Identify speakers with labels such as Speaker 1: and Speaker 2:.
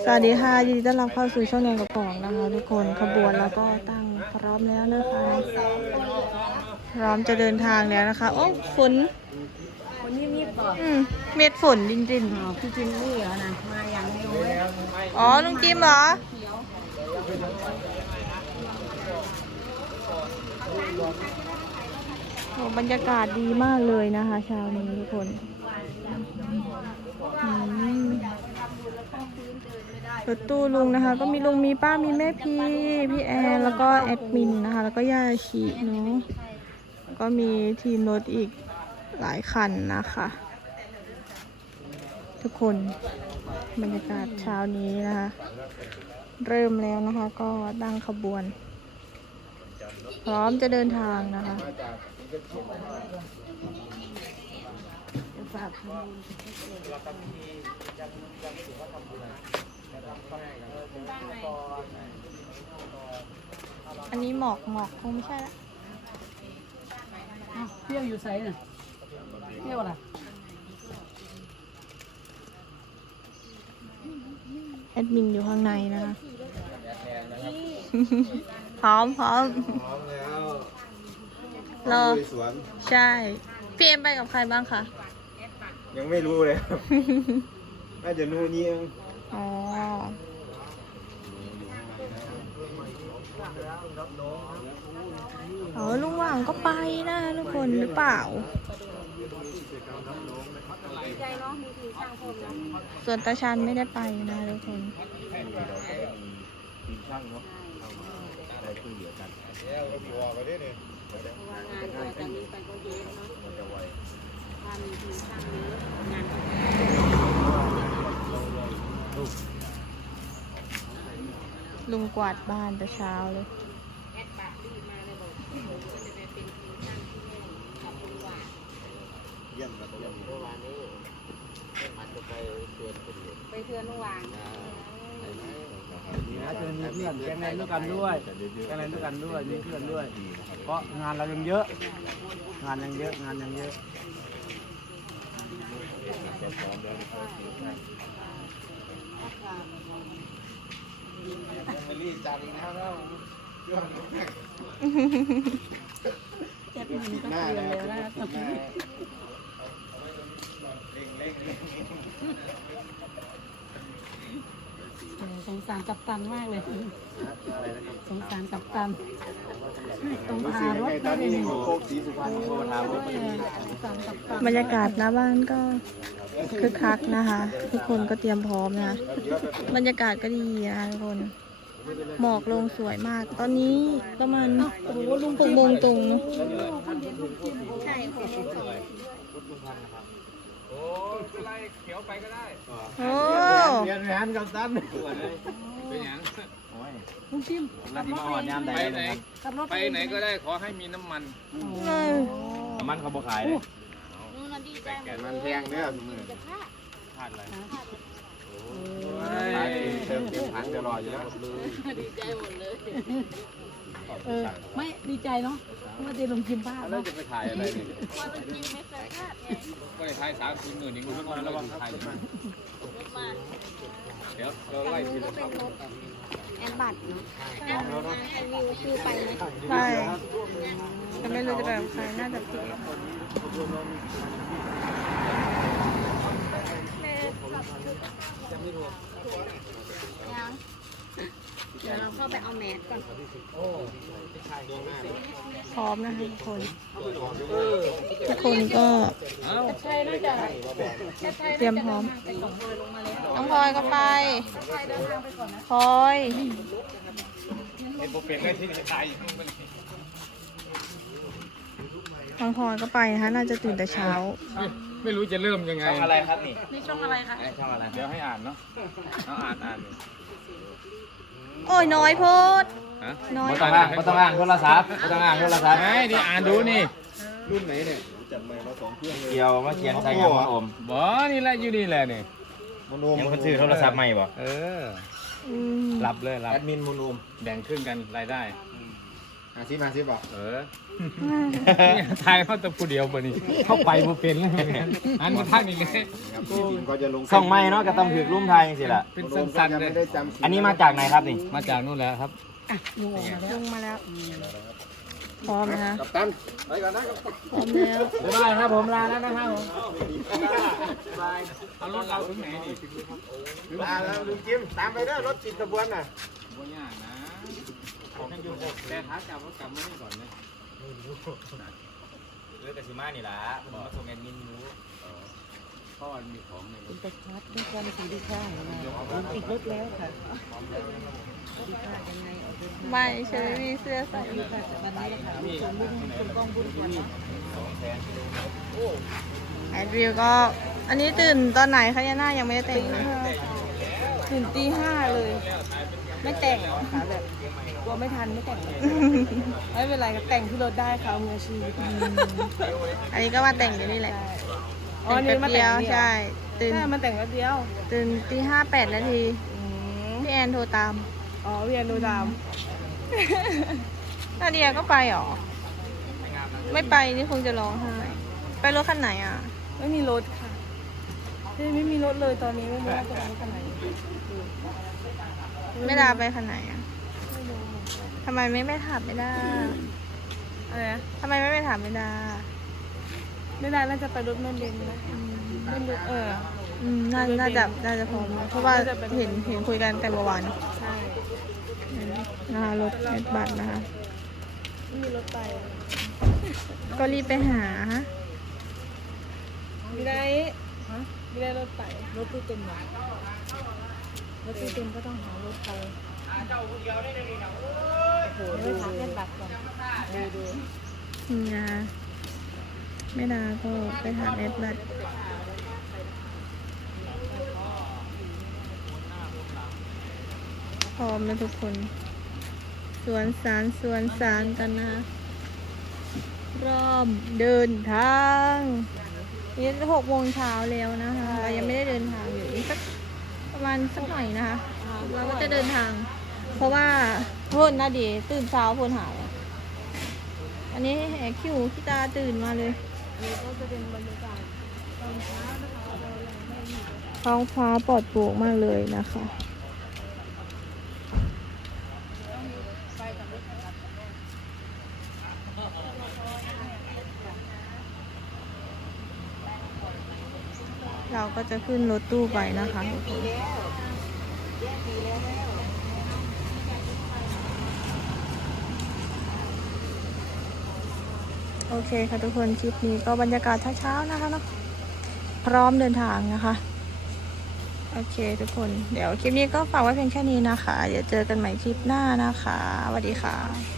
Speaker 1: วัสดีค่ะยินดีต้อนรับเข้าสู่ช่องแนวกระป๋องนะคะทุกคนขบวนแล้วก็ตั้งพร้อมแล้วนะคะพร้อมจะเดินทางแล้วนะคะโอ้ฝน
Speaker 2: นิดๆบอก
Speaker 1: เม็ดฝนจริง
Speaker 2: พี่จิมนี่เหรอนะมาอย่างเดียวเลย
Speaker 1: ๆอ๋อลุงจิมเหรอโอ้บรรยากาศดีมากเลยนะคะเช้านี้ทุกคนรถตู้ลุงนะคะก็มีลุงมีป้ามีแม่พี่แอนแล้วก็แอดมินนะคะแล้วก็ย่าชีเนาะก็มีทีมรถอีกหลายคันนะคะทุกคนบรรยากาศเช้านี้นะคะเริ่มแล้วนะคะก็ตั้งขบวนพร้อมจะเดินทางนะคะอันนี้หมอกคงไม่ใช่ละ
Speaker 2: เที่ยวอยู่ไซน่ะเที่ยวล่ะ
Speaker 1: แอดมินอยู่ข้างในนะคะพร้อมแล้วรอใช่พี่เอ็มไปกับใครบ้างคะ
Speaker 3: ยังไม่รู้เลยครับ น่าจะนู่นนี่เอง
Speaker 1: อ๋อลุงหว่างก็ไปนะทุกคนหรือเปล่าส่วนตาชันไม่ได้ไปนะทุกคน
Speaker 3: ทีมช่างเนาะได้ช่วยเหลือกันแล้วก็มีวอลไปด้วยเนี่ยงานก็ตอนนี้ไปก็เยอะเนาะถ้ามีทีมช่างเยอะงาน
Speaker 1: ลุงกวาดบ้านแต่เช้าเลย
Speaker 3: เยี่ยมครับเมื่อวานนี้มันจะไปเตือนคนอื่น
Speaker 2: ไปเทือนเมื่อวาน
Speaker 4: เชิญเพื่อนแกงแรงด้วยกันด้วยแกงแรงด้วยกันด้วยมีเพื่อนด้วยเพราะงานเรายังเยอะงานยังเยอะ
Speaker 3: ไม่รีบจัดนะครับหน้าแล้วเร่ง
Speaker 2: สงสารกัปตันมากเลยสงสารกัปตันต้องพารถได้เลย
Speaker 1: บรรยากาศหน้าบ้านก็คึกคักนะคะทุกคนก็เตรียมพร้อมนะคะบรรยากาศก็ดีนะคะทุกคนหมอกลงสวยมากตอนนี้ประมาณ6 โมงตรงเนาะ
Speaker 4: โอ้ไล่เขียวไปก็ได้
Speaker 1: โอ้
Speaker 4: เรียนงานกับตันเป็นอย่าง
Speaker 2: ลุงชิม
Speaker 4: ขับรถไปไหนไปไหนก็ได้ขอให้มีน้ำมันน้ำมันเขาบอกขายเลย
Speaker 3: แต่มันแพงเนี่ยมือ
Speaker 4: พลาดอะไร
Speaker 3: เติมถังจะรออยู่แล้ว
Speaker 2: ดีใจหมดเลยไม่ดีใจเนาะว่าจะลงชิมผ้า
Speaker 4: แล้วจะไปถ่ายอะไรนี่ก็ได้ถ่าย30 หมื่นนี่คุณต้องระวังถ่ายเดี๋ยวเราไล่ทีละ
Speaker 1: แอนบัตรเนาะแอนวิวคือไปไหมใช่แต่ไม่รู้จะไปกับใครน่าจะพี่
Speaker 2: เดี๋ยวเราเข้าไปเอาแมสก่อน
Speaker 1: พร้อมนะคะทุกคนก็เตรียมพร้อมน้องพลอยก็ไปพลอยน้องพลอยก็ไปนะคะน่าจะตื่นแต่เช้า
Speaker 4: ไม่รู้จะเริ่มยังไง
Speaker 3: ช่องอะไรครับนี่
Speaker 2: นี่ช่องอะไรคะ
Speaker 3: ช่องอะไร
Speaker 4: เดี๋ยวให้อ่านเนาะอ่าน
Speaker 1: โอ้ยน้อยโพด
Speaker 4: น้อยไม่ต้องอ่านโทรศัพท์ไอ้นี่อ่านดูนี่
Speaker 3: รุ่นไหนเนี่ยจัดใหม่มา2 เครื่อง
Speaker 4: เกี่ยวมาเขียนใส่ยังมันอมบ่นี่แหละอยู่นี่แหละนี่
Speaker 3: มันอมยังคนซื้อโทรศัพท์ใหม่บ่
Speaker 4: รับเลยรับ
Speaker 3: แอดมินมันอม
Speaker 4: แบ่งครึ่งกันรายได้
Speaker 3: 50บอก
Speaker 4: ทายเขาจะพูดเดียวบ่นี่เข้าไปบ่เป็นเลยอันมาทางนี้เลย
Speaker 3: ก็จะลง
Speaker 5: ส่องไม้เนาะก็ต้องถือลุ่มไทยสิล่ะ
Speaker 4: เป็นสั้นๆเลย
Speaker 5: อันนี้มาจากไหนครับนี่
Speaker 4: มาจากนู่นแล้วครับ
Speaker 2: ลุงออกมาแล้ว
Speaker 1: ลงมาแล้ว พร้อมนะคะ
Speaker 3: กัปตันไปก่อนนะ
Speaker 1: พร้อมแล้ว
Speaker 4: บ๊ายบายครับผมลาแล้วนะครับผมเอารถเราถึงไหนดิ
Speaker 3: แล้วลุงจิมตามไปเด้อรถติดขบวนน่ะ
Speaker 4: บ่ยากนะของยังอยู่แต่ท้าจับรถกลับมานี่ก่อนเลย
Speaker 5: เลือกกสิมานี่ล่ะบอกว่าโซแมนมินรู้
Speaker 4: เพราะมันมีของในรถ
Speaker 2: แต่ชัดด้วยความสีดีค่ะติดรถแล้วค่ะดีค่ะยังไงเอาไป
Speaker 1: ไม่เชยมีเสื้อใส่
Speaker 2: ดีค่ะวันนี้นะคะคุณลุงคุณกล้องบุญค่ะ
Speaker 1: แอดวิวก็ อันนี้ตื่นตอนไหนคะเนี่ยหน้ายังไม่ได้แต่งเลยตื่นตี 5เลย ไม่แต่งเหรอคะแบบกลัวไม่ทันไม่แต่งเลย ไม่เป็นไรก็แต่งที่รถได้ค่ะเอามืออาชีพอันนี้ก็มาแต่งอยู่นี่แหละ
Speaker 2: อ๋อนี่มาแต่ง
Speaker 1: ใช่ตื่น
Speaker 2: ใช่มาแต่งแป๊บเดียว
Speaker 1: ตื่นตี 5 8 นาทีพี่แอนโทรตาม
Speaker 2: อ๋อเวียนดูดาม
Speaker 1: นาเดียก็ไปหรอ ไม่ไปนี่คงจะร้องไห้ไปรถคันไหนอ่ะ
Speaker 2: ไม่มีรถค่ะไม่มีรถเลยตอนนี้ไม่รู้ว่าจะไปคันไหน
Speaker 1: ไม่ดาไปคันไหนอ่ะทำไมไม่ถามไม่ได้
Speaker 2: อะไรนะ
Speaker 1: ทำไมไม่ไปถามไม่ได้
Speaker 2: ไม่ได้น่าจะไปรถแม่เบนนะแม่เบน
Speaker 1: น่าจะพร้อมเพราะว่าเห็นคุยกันแต่เมื่อวาน
Speaker 2: ใช่
Speaker 1: นะคะรถเน็ตบัตรนะคะ
Speaker 2: ไม่มีรถไป
Speaker 1: ก็รีบไปหา
Speaker 2: ไม่ได้ไม่ได้รถไปรถตู้เต็มหมดรถตู้เต็มก็ต้องหารถไปโอ้โหดูถามเงินบัตรก่อนดู
Speaker 1: นี่นะคะไม่ดาก็ไปถามเน็ตบัตรพร้อมนะทุกคน สวนสารกันนะพร้อมเดินทางนี่6 โมงเช้าแล้วนะคะเรายังไม่ได้เดินทางอยู่อีกสักประมาณสักหน่อยนะคะเราก็จะเดินทาง เพราะว่าเพื่อนน่าดีตื่นเช้าเพื่อนหายอันนี้แหกคิวพี่ตาตื่นมาเลย
Speaker 2: นี่ก็จะเป็นบรรยากาศตอนเช้านะคะเรายังไม่มี
Speaker 1: ท้องฟ้าปลอดโปร่งมากเลยนะคะ เราก็จะขึ้นรถตู้ไปนะคะทุกคนโอเคค่ะทุกคนคลิปนี้ก็บรรยากาศเช้าๆนะคะเนาะพร้อมเดินทางนะคะ โอเคทุกคนเดี๋ยวคลิปนี้ก็ฝากไว้เพียงแค่นี้นะคะ เดี๋ยวเจอกันใหม่คลิปหน้านะคะสวัสดีค่ะ